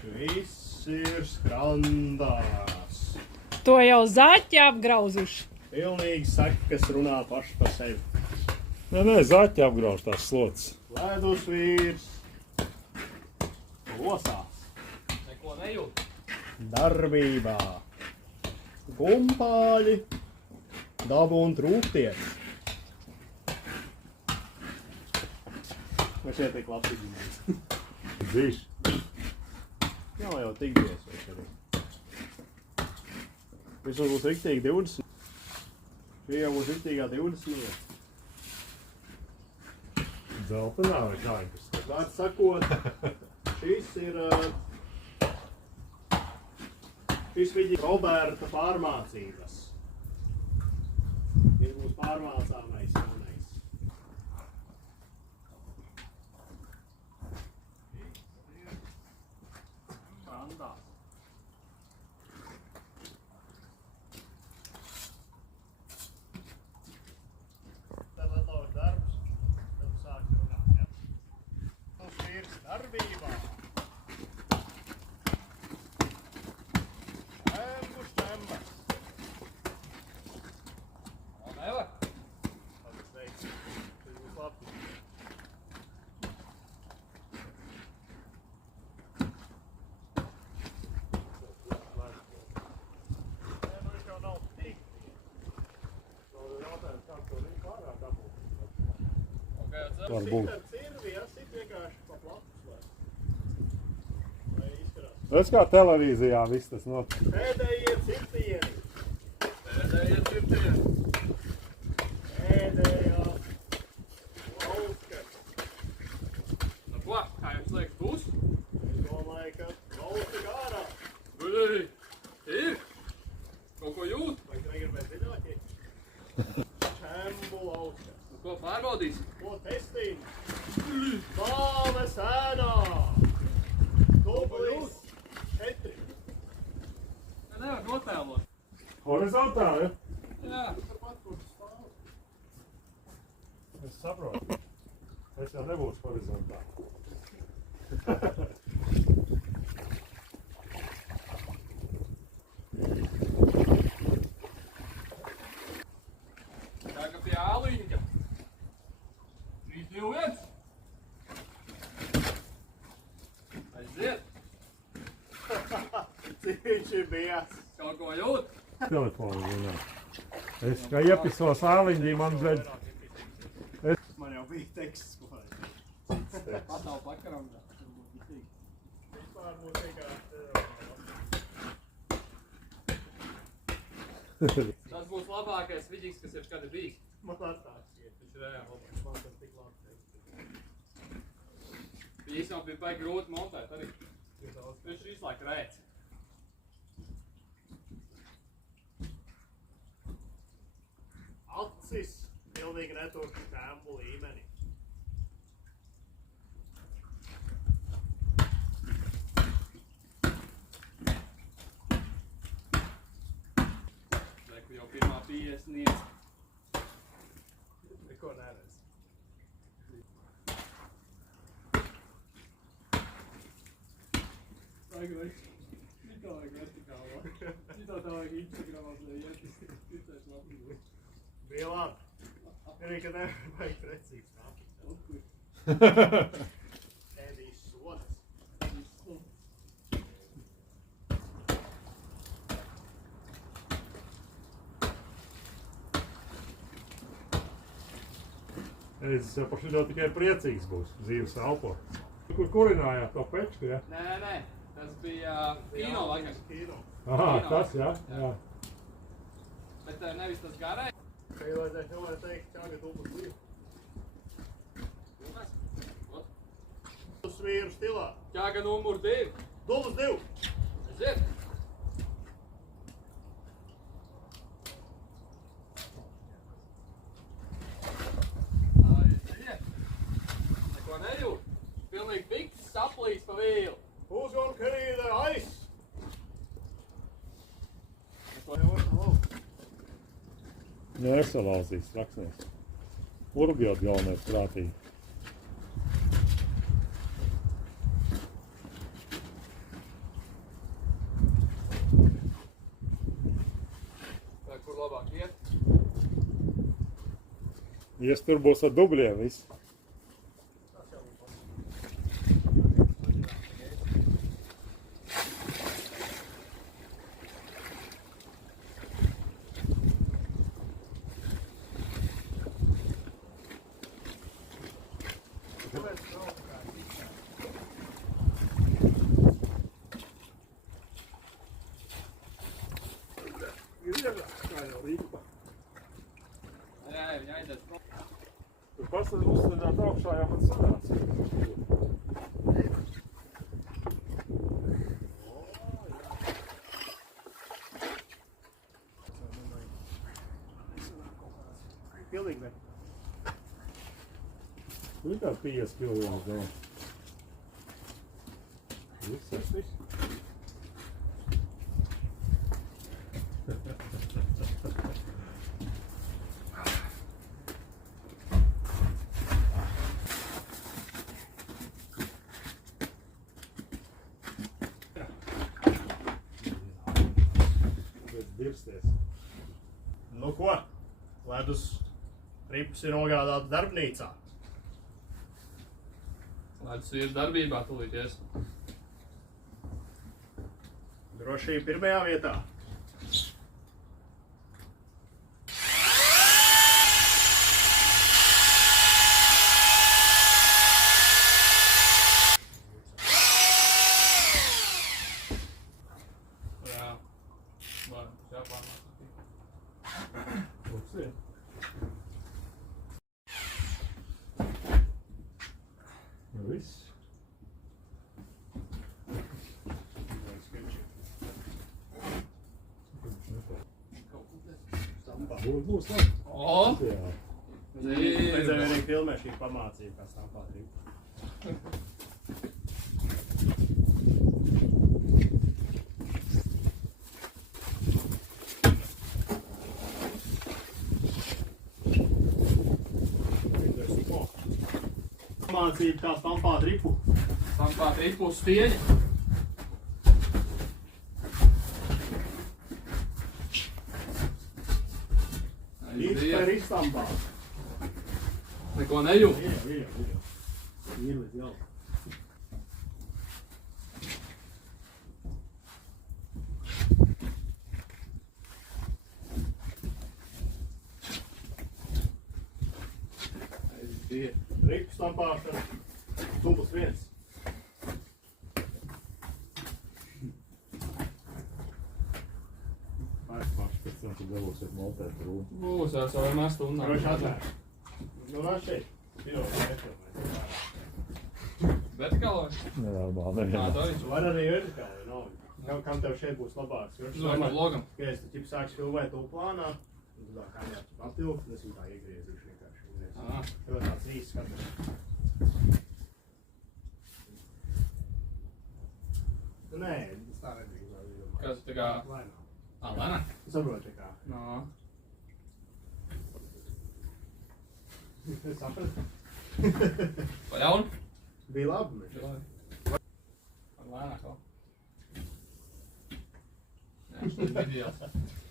Viss ir skrandās. To jau zaķi apgrauzuši. Pilnīgi saka, kas runā paši par sevi. Nē, zaķi apgrauž tās slotas. Ledus vīrs. Losās. Neko nejūt. Darbībā. Gumpāļi. Dabu un trūkties. Vai šeit tik labs Dzīši. jau tik bies arī. Vismaz būs riktīgi 20. Šī jau būs riktīgā 20. Dzeltenā vai kā viņš? Vārds sakot, šis ir Roberta pārmācības. Viņš būs pārmācāmais jaunais. Skrandās. Tad gatavs darbs, tad sāk runāt, ja? Tas vīrs darbībā. Štembu. O, nevar. Paldies, veids. Šis būs labi. Viņš jau nav tik. Jautājums, kā to viņš pārāk dabūt. Varbūt. Sit ar cirvi, ja? Sit vienkārši pa platus, lai izturās. Tas kā televīzijā viss tas notiek. Pēdējie cirtieni. Pēdējie cirtieni. Pēdējā lauska. Nu ko, kā jums liekas būs? Es domāju, ka lauska gārā. Guļi. Ir. Kaut ko jūt. Vai tu negribēji dziļākie? Štembu lauska. Nu ko, pārbaudīsim? Ko testīm? Bāves ēnā. Dublis 4. Nevar notēlot. Horizontāli, ja? Jā. Turpat, kur tu stāvi. Es saprotu. Es jau nebūšu horizontāli. Tā kā pie āliņa. 3, 2, 1. Aiziet. Cik viņš ir bijās? Kaut ko jūt. Telefonu runā. Es kā iepisos āliņģī, man bļed. Man jau bija teksts, ko Patāv pakaram. vispār būs vienkārši. Tas būs labākais viģings, kas ir kad ir bijis. Man attāks iet. Viņš ir reāli labāks. Man tas tik labi teksts. Bijis jau bija baigi grūti montēt arī. Viņš visu laiku rēc. Acis pilnīgi netur štembu līmeni. Reku jau pirmā 50 niec. Neko neredz. Vajag šitā vajag vertikālā. Šitā tā vajag Instagramā iet. Šitā labi. Bija labi. Arī, ka nevajag precīzi stāpīt. Ēdīs sodas. Es jau par šito tikai priecīgs būs. Dzīves elpo. Kur kurinājāt to pečku, ja? Nē. Tas bija kino laikam. Kino. Aha, tas, jā? Jā. Bet nevis tas garais. Ka jau vajadzēja teikt, kā ga dublis 2. Dublis vīru stilā. Ķāga numur 2. Dublis 2. Aiziet. Aiziet. Neko nejūt. Pilnīgi fiks saplīs pa vīlu. Who's gonna carry the ice? Nesalāzīs traksnēs. Urgjot galvenais prātīgi. Ies tur būs ar dubļiem viss. Jāiet prom. Tur pats uzslināt augšā jau pat sanāca. Pilnīgi ne. Tur ir kā 5 kilograms vēl. Viss. Dirsties. Nu ko? Ledus ripus ir nogādāts darbnīcā. Ledus ir darbībā tūlīties. Drošība pirmajā vietā. Jā. Labi, jāpārmāk. Nu viss. Būs labi. O! Jā. Redzēju arī filmē šī pamācība, kā stampāt ripu. Pamācība, kā stampāt ripu. Stampāt ripu uz stieņa. Rips par izstampāt. Neko nejūt. Ir līdz galam. Ripu stampāšana. Tubus viens. Aizpārši pēc tam, kad dabūsiet moltēt rūmu. Būs jau savai mēs stundām. Droši atvēr. Nu, nāc šeit. Pilot, nefilmēt. Vertikālo? Nenormāli, Nā, nevienā. tā viņš. Var arī vertikāli, nav. Kam tev šeit būs labāks? Domāju, logam. Ja es taču sāks filmēt to plānā, tad tā kamera aptilpt, un es viņu tā iegriezīšu vienkārši. Ā. Tev ir tāds īsts skatās. Nu, nē, tas tā nedrīkst. Kas tā kā... Lēnām. Ā, lēnā? Saproti, kā. Nā. Es sapratu. Pa jaunu? Bija labi. Ar lēnāk vēl. Jā, šitas bija ideāls.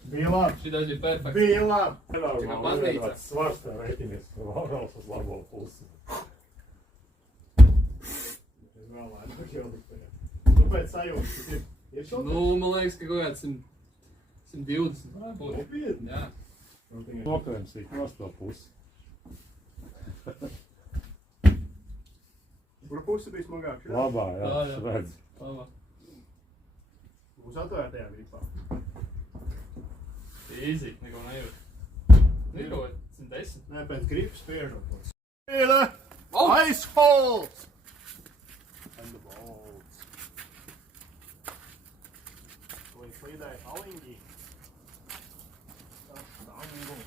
Bija labi. Šitas bija perfekts. Bija labi. Nenormāli, baznīca. nevienāds svars tā reiķinies. Vairāls uz labo pusi. Es vēl lēnu, kas jau liktajā. Nu, pēc sajūtas, tas ir šobrīd. Nu, man liekas, ka kaut kāds 120 varētu būt. Nopietni. Jā. Nokremsīt nos to pusi. Kura puse bija smagāk? Labā, jā, Jā, jā. redz. Labā. Būs atvērtajā gripā. Easy, neko nejūt. Neko, 110. Nē, pēc gripas spiežot. Ir Oh! ice holes! And the balls. Ko viņš slīdēja aliņģī? Tangu.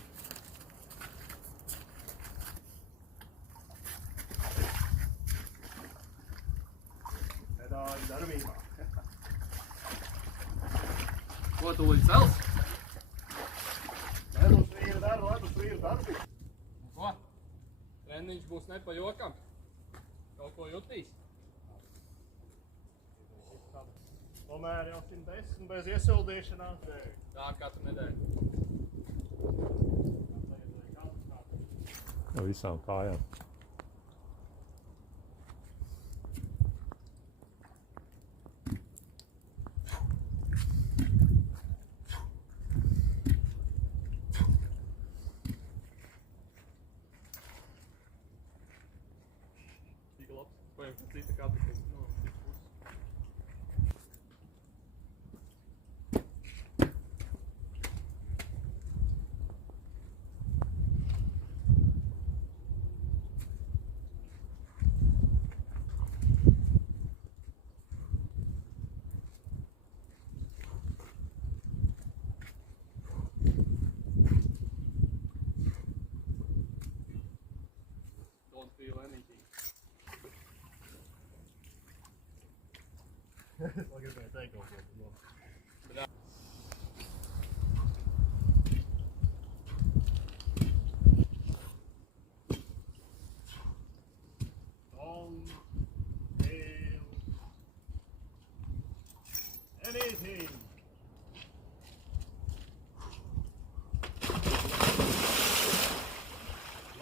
Pedāļi darbībā. Ko tu līdz cels? Ledus vīra darbībā. Ko? Treniņš būs ne pa jokam. Kaut ko jutīs. Tomēr jau 110 bez iesildīšanās. Tā katru nedēļu. No visām kājām. Tik labs. Vajag tas cita kā tikai no citas puses. Don't feel anything. I'll get that tank over it. Long tail. Anything.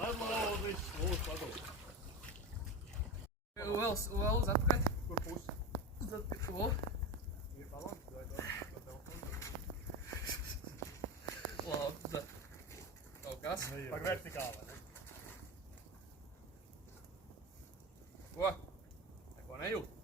Level viss mūsu padomu. Uels atpakaļ. Kur pusi? Uz atpakaļ. Ir balons vai to telefonu? Labi, tad. Kaut kas. Par vertikāli. Ko? Neko nejūt.